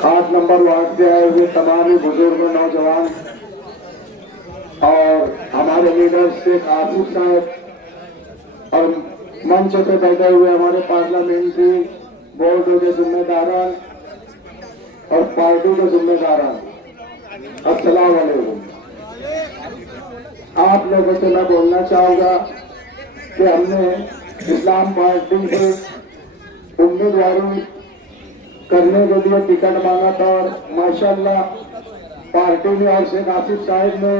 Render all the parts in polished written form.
8 number ward से आए हुए तमाम बुजुर्ग नौजवान और हमारे लीडर शेख आसिफ साहब और मंच पे बैठे हुए हमारे पार्लियामेंट्री बोर्ड के जिम्मेदारान और पार्टी के जिम्मेदारान, अस्सलाम वालेकुम। आप लोगों से मैं बोलना चाहूंगा कि हमने इस्लाम पार्टी से उम्मीदवारी करने के लिए टिकट मांगा था और माशाल्लाह पार्टी ने और शेख आसिफ साहब ने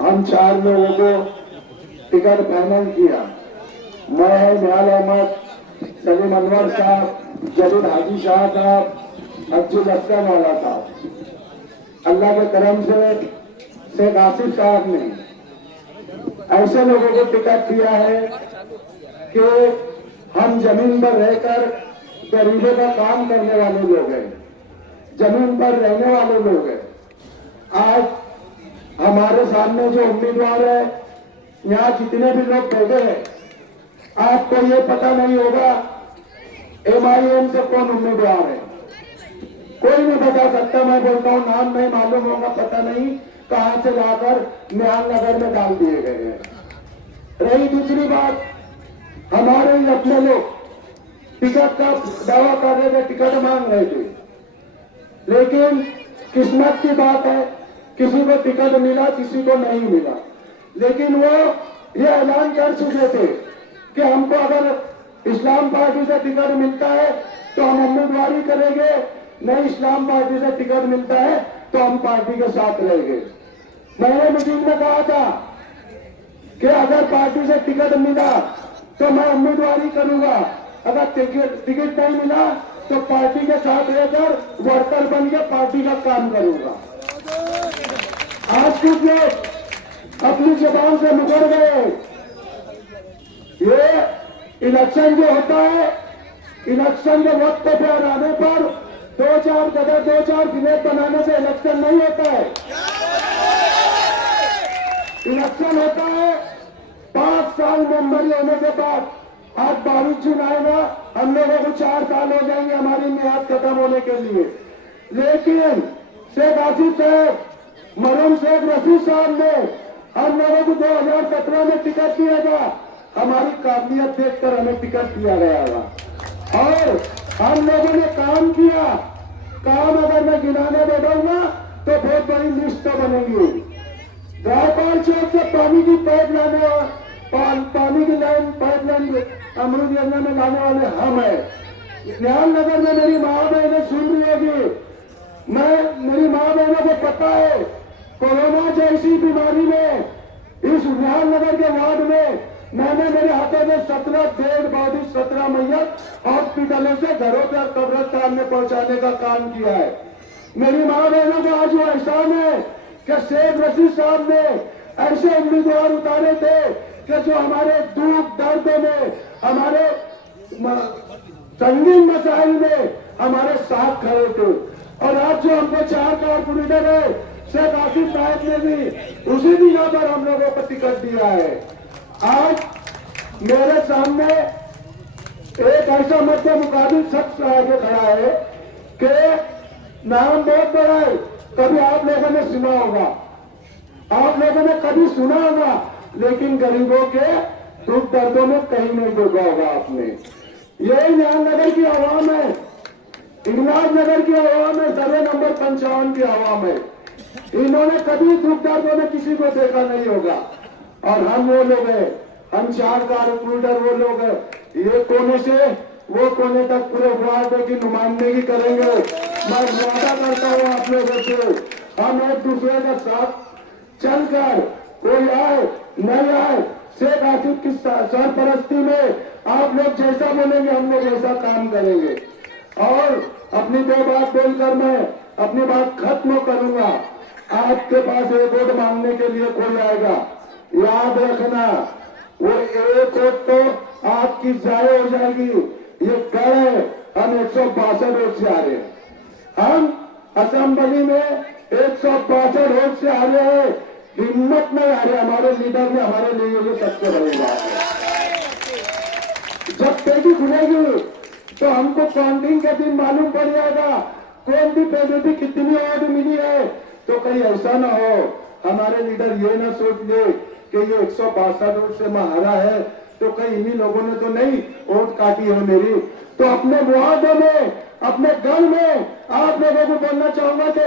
हम 4 लोगों को टिकट फाइनल किया। मैं निहाल अहमद, सलीम अनवर साहब, जलील हाजी शाह साहब, अब्दुल हसन वाला साहब। अल्लाह के करम से शेख आसिफ साहब ने ऐसे लोगों को टिकट दिया है कि हम जमीन पर रहकर गरीबों का काम करने वाले लोग हैं, जमीन पर रहने वाले लोग हैं। आज हमारे सामने जो उम्मीदवार है, यहाँ जितने भी लोग बैठे हैं, आपको ये पता नहीं होगा MIM से कौन उम्मीदवार है, कोई नहीं बता सकता। मैं बोलता हूँ नाम नहीं मालूम होगा, पता नहीं कहां से लाकर निहाल नगर में डाल दिए गए हैं। रही दूसरी बात, हमारे ही अपने लोग टिकट का दावा कर रहे थे, टिकट मांग रहे थे, लेकिन किस्मत की बात है, किसी को टिकट मिला, किसी को नहीं मिला। लेकिन वो ये ऐलान कर चुके थे कि हमको अगर इस्लाम पार्टी से टिकट मिलता है तो हम उम्मीदवारी करेंगे, नहीं इस्लाम पार्टी से टिकट मिलता है तो हम पार्टी के साथ रहेंगे। मैंने मीटिंग में कहा था कि अगर पार्टी से टिकट मिला तो मैं उम्मीदवारी करूंगा, अगर टिकट नहीं मिला तो पार्टी के साथ रहकर वर्कर बन के पार्टी का काम करूंगा। आज कुछ लोग अपनी जबान से मुकर गए। ये इलेक्शन जो होता है, इलेक्शन के वक्त पर आने पर 2-4 जगह 2-4 विलेज बनाने से इलेक्शन नहीं होता है। इलेक्शन होता है 5 साल मेंबरी होने के बाद। आज 22 जून आएगा, हम लोगों को 4 साल हो जाएंगे हमारी मियाद खत्म होने के लिए। लेकिन शेख आसिफ साहब, मरहूम शेख रशीद साहब ने हम लोगों को 2017 में टिकट दिया था। हमारी काबिलियत देखकर हमें टिकट दिया गया था और हम लोगों ने काम किया। काम अगर मैं गिनाने बैठूंगा तो बहुत बड़ी लिस्ट बनेगी। रायपाल चौक से पानी की पाइप लाने, पानी की लाइन पाइपलाइन अमरूद योजना में लाने वाले हम हैं। निहाल नगर में मेरी माँ बहनें सुन रही होगी, मेरी माँ बहनों को पता है कोरोना जैसी बीमारी में इस निहाल नगर के वार्ड में मैंने मेरे हाथों में 17 डेड बॉडी 17 मैयत हॉस्पिटलों से घरों तक कब्रिस्तान में पहुंचाने का काम किया है। मेरी माँ बहनों को आज वो एहसान है कि शेख रशीद साहब ने ऐसे उम्मीदवार उतारे थे कि जो हमारे दुख दर्द में, हमारे संगीन मसाइल में हमारे साथ खड़े थे। और आज जो हमको 4 कारपोरेटर है, शेख आसिफ साहब ने भी उसी दिनों पर हम लोगों को टिकट दिया है। आज मेरे सामने एक ऐसा मध्य मुकाबिल शख्स आगे खड़ा है कि नाम बहुत बड़ा है, कभी आप लोगों ने सुना होगा, आप लोगों ने कभी सुना होगा, लेकिन गरीबों के दुख दर्दों में कहीं नहीं देखा होगा आपने। यही निहाल नगर की आवाम है, इंगलाज नगर की आवाम है, सर्वे नंबर 55 की आवाम है। इन्होंने कभी दुख दर्दों में किसी को देखा नहीं होगा। और हम वो लोग हैं, हम 4 कारपोरेटर वो लोग हैं, ये कोने से वो कोने तक पूरे वार्ड की नुमाइंदगी करेंगे। मैं वादा करता हूँ आप लोगों से, हम एक दूसरे के साथ चलकर, कोई आए नहीं आए, शेख आसिफ की सरपरस्ती में आप लोग जैसा बोलेंगे हम लोग वैसा काम करेंगे। और अपनी 2 बात बोलकर मैं अपनी बात खत्म करूंगा। आपके पास एक वोट मांगने के लिए कोई आएगा, याद रखना, वो एक वोट तो आपकी जाए हो जाएगी। ये कर है, हम 162 वोट से आ रहे हैं, हम असेंबली में 162 वोट से आ रहे हैं, हिम्मत नहीं आ रहे। हमारे लीडर ने हमारे लिए ये सबसे बड़ी बात है। जब पेटी खुलेगी तो हमको काउंटिंग के दिन मालूम पड़ जाएगा कौन भी पेनल्टी कितनी और मिली है, तो कहीं ऐसा ना हो हमारे लीडर ये ना सोच ले कि ये 162 वोट से मैं हारा है तो कहीं इन्हीं लोगों ने तो नहीं वोट काटी है मेरी। तो अपने मुआवजे में, अपने घर में आप लोगों को बोलना चाहूंगा कि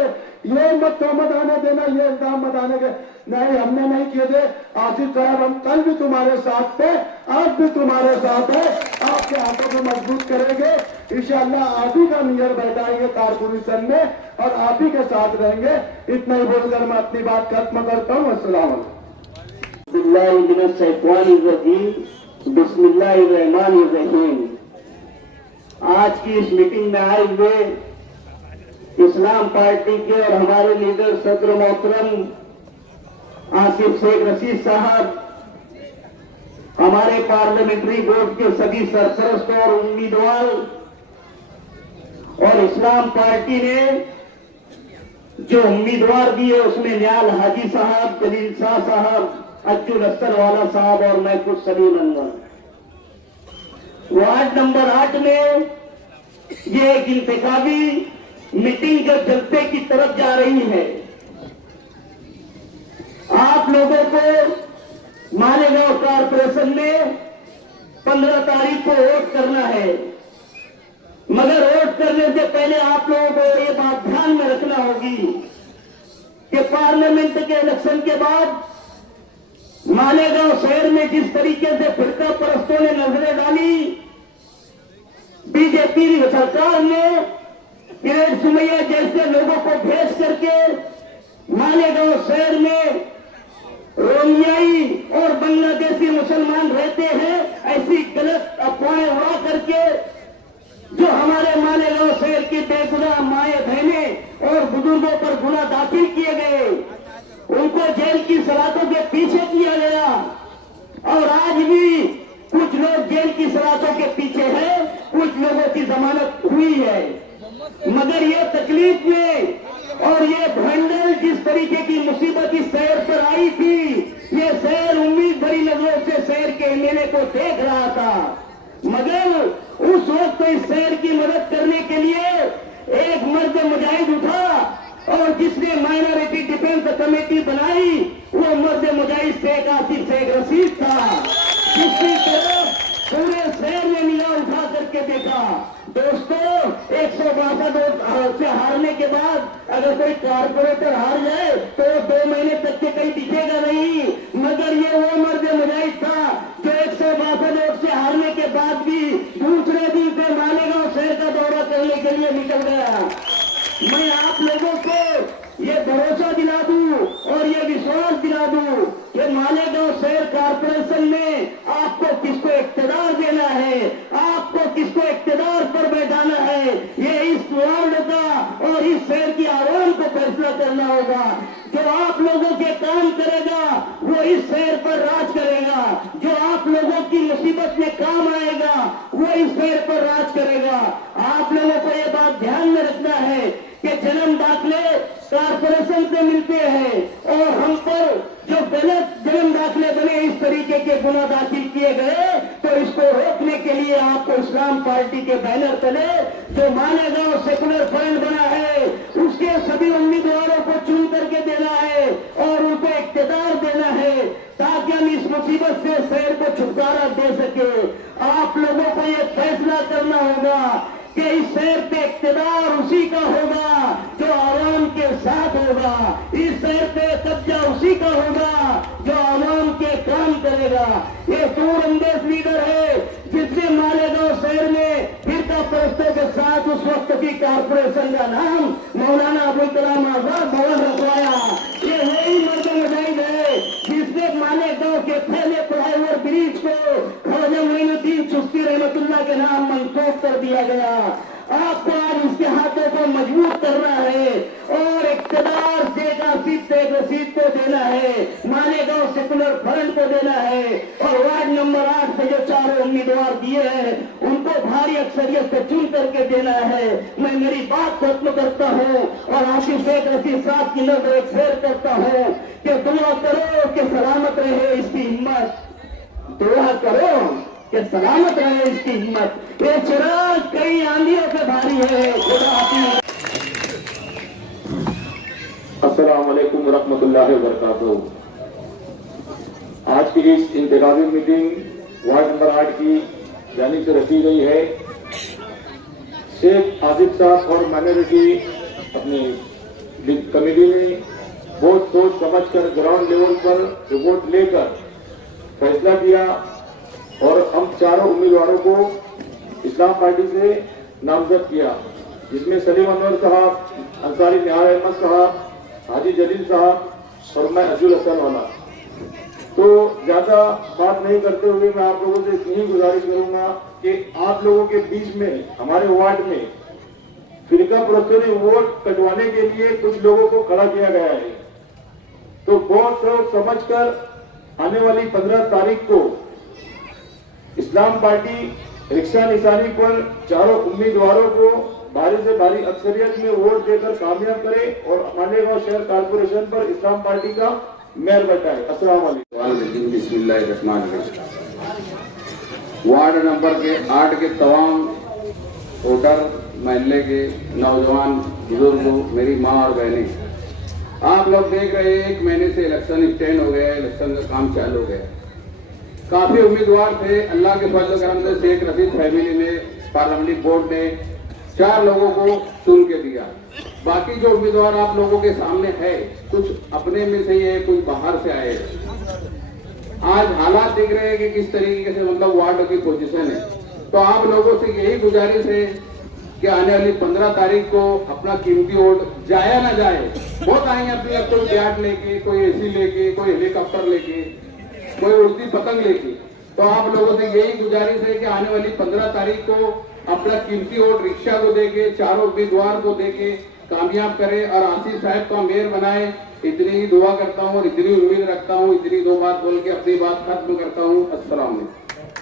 ये मत तोहमत आने देना, ये इल्जाम मत आने के, नहीं हमने नहीं किए थे। आसिफ साहब हम कल भी तुम्हारे साथ थे, आज भी तुम्हारे साथ है, आपके हाथों को मजबूत करेंगे इंशाअल्लाह। आप ही का नियर बैठाएंगे कारपोरेशन में और आप ही के साथ रहेंगे। इतना ही बोलकर मैं अपनी बात खत्म करता हूँ। अस्सलाम बिस्मिल्लाहिर्रहमानिर्रहीम। आज की इस मीटिंग में आए हुए इस्लाम पार्टी के और हमारे लीडर सदर मोहतरम आसिफ शेख रशीद साहब, हमारे पार्लियामेंट्री बोर्ड के सभी सरपरस्त और उम्मीदवार और इस्लाम पार्टी ने जो उम्मीदवार दिए उसमें न्याल हाजी साहब, जलील शाह साहब, अज्जुल अस्सरवाला साहब और मैं कुछ सभी मेंबर। वार्ड नंबर 8 में ये एक इंतखाबी मीटिंग जब जनते की तरफ जा रही है। आप लोगों को मालेगांव कारपोरेशन में 15 तारीख को वोट करना है, मगर वोट करने से पहले आप लोगों को ये बात ध्यान में रखना होगी कि पार्लियामेंट के इलेक्शन के बाद मालेगांव शहर में जिस तरीके से फिरका परस्तों ने नजरें डाली, बीजेपी सरकार ने किरण सुमैया जैसे लोगों को भेज करके मालेगांव शहर में रोहिंग्याई और बांग्लादेशी मुसलमान रहते हैं ऐसी गलत अफवाहें उड़ा करके जो हमारे मालेगांव शहर की बेगुनाह माए बहनें और बुजुर्गों पर गुना दाखिल किए गए, उनको जेल की सलाखों के पीछे किया गया। और आज भी कुछ लोग जेल की सलाखों के पीछे हैं, कुछ लोगों की जमानत हुई है। मगर ये तकलीफ में और ये भंडल जिस तरीके की मुसीबत इस शहर पर आई थी, ये शहर उम्मीद भरी नजरों से शहर के एमएलए को देख रहा था। मगर उस वक्त इस शहर की मदद करने के लिए एक मर्द मुजाहिद उठा और जिसने माइनॉरिटी डिफेंस कमेटी बनाई वो मर्द मुजाहिद शेख आसिफ शेख रशीद था, जिसकी तरफ पूरे शहर में निगाह उठा करके देखा। दोस्तों 162 से हारने के बाद अगर कोई कारपोरेटर हार जाए तो 2 महीने तक के कहीं दिखेगा नहीं, मगर ये वो मर्द मुजाहिद था जो 162 वोट से हारने के बाद भी दूसरे दिन से मालेगांव शहर का दौरा करने के लिए निकल गया। मैं आप लोगों को ये भरोसा दिला दूं और ये विश्वास दिला दूं कि मालेगांव शहर कारपोरेशन में आपको किसको इख्तियार देना है, आपको किसको इख्तियार पर बैठाना है, ये इस वार्ड का और इस शहर की आवाम को फैसला करना होगा। जो आप लोगों के काम करेगा वो इस शहर पर राज करेगा, जो आप लोगों की मुसीबत में काम आएगा वो इस शहर पर राज करेगा। आप लोगों को ये बात ध्यान में रखना है कि जन्म दाखिले कारपोरेशन से मिलते हैं और हम पर जो गलत जन्म दाखिले बने, इस तरीके के गुना दाखिल किए गए, तो इसको रोकने के लिए आपको इस्लाम पार्टी के बैनर तले जो मालेगांव सेकुलर फंड बना है उसके सभी उम्मीदवारों को चुन करके देना है और उनको इख्तियार देना है ताकि हम इस मुसीबत से शहर को छुटकारा दे सके। आप लोगों को यह फैसला करना होगा कि इस शहर पे इख्तियार उसी का होगा जो आवाम के साथ होगा, इस शहर पे कब्जा उसी का होगा जो आवाम के काम करेगा। ये दूरअंदेश लीडर है जिसने मालेगांव शहर में फिरका परस्तों के साथ उस वक्त की कारपोरेशन का नाम मौलाना अबुल कलाम आजाद भवन रखवाया। ये वही मर्द मुजाहिद है जिसने मालेगांव के पहले फ्लाईओवर ब्रिज को ख्वाजा मोइनुद्दीन चिश्ती रहमतुल्लाह के नाम मंसूब कर दिया गया। आपको आज उसके हाथों को मजबूत करना है और इख्तियार शेख आसिफ शेख रशीद को देना है, मालेगांव सेकुलर फ्रंट को देना है और वार्ड नंबर 8 से जो 4 उम्मीदवार दिए हैं उनको भारी अक्सरियत से चुन करके देना है। मैं मेरी बात खत्म करता हूँ और आसिफ शेख रशीद साहब की नजर एक शेयर करता हूँ कि दुआ करो कि सलामत रहे इसकी हिम्मत, दुआ करो कि सलामत रहे इसकी हिम्मत। ये चिराग कई आंधियों से भारी है। खुदा हाफिज़। वालेकुम रहमतुल्लाहि व बरकातहू। आज की इस इंतखाबी मीटिंग वार्ड नंबर 8 की जानिब से रखी गई है। शेख आसिफ साहब और माइनॉरिटी अपनी कमेटी ने बहुत सोच समझकर ग्राउंड लेवल पर रिपोर्ट लेकर फैसला किया और हम चारों उम्मीदवारों को इस्लाम पार्टी से नामजद किया, जिसमें सलीम अनवर साहब, अंसारी निहार अहमद साहब, हाजी जलील साहब और मैं अब्दुल हसन वाला। तो ज्यादा बात नहीं करते हुए मैं आप लोगों से इतनी गुजारिश करूंगा कि आप लोगों के बीच में हमारे वार्ड में फिरका परस्तों ने वोट कटवाने के लिए कुछ लोगों को खड़ा किया गया है। तो बहुत सोच समझकर आने वाली 15 तारीख को इस्लाम पार्टी रिक्शा निशानी पर चारों उम्मीदवारों को भारी से भारी अक्सरियत में वोट देकर कामयाब करे और मालेगांव शहर कारपोरेशन पर इस्लाम पार्टी का मेयर बैठाए। अस्सलाम वालेकुम। बिस्मिल्लाहिर्रहमानिर्रहीम। वार्ड नंबर के 8 के तमाम वोटर, महल्ले के नौजवान, बुजुर्ग, मेरी माँ और बहनें, आप लोग देख रहे हैं 1 महीने से इलेक्शन स्टैंड हो गया है, इलेक्शन का काम चालू हो गया। काफी उम्मीदवार थे। अल्लाह के फजल करम से शेख रशीद फैमिली ने, पार्लियामेंट्री बोर्ड ने 4 लोगों को चुन के दिया। बाकी जो उम्मीदवार आप लोगों के सामने है, कुछ अपने में से ही है, कुछ बाहर से आए हैं। आज हालात दिख रहे हैं कि किस तरीके से मतलब वार्ड की पोजीशन है। तो आप लोगों से यही गुजारिश है कि आने वाली 15 तारीख को अपना कीमती वोट जाया ना जाए। बहुत आएंगे अपने, कोई ब्याट लेके, कोई एसी लेके, कोई हेलीकॉप्टर लेके, कोई उड़ती पतंग लेके। तो आप लोगों से यही गुजारिश है कि आने वाली 15 तारीख को अपना कीमती वोट रिक्शा को देके, चारों उम्मीदवार को देके कामयाब करे और आसिफ साहब का मेयर बनाए। इतनी ही दुआ करता हूँ और इतनी उम्मीद रखता हूँ। इतनी 2 बात बोल के अपनी बात खत्म करता हूँ। अस्सलाम वालेकुम।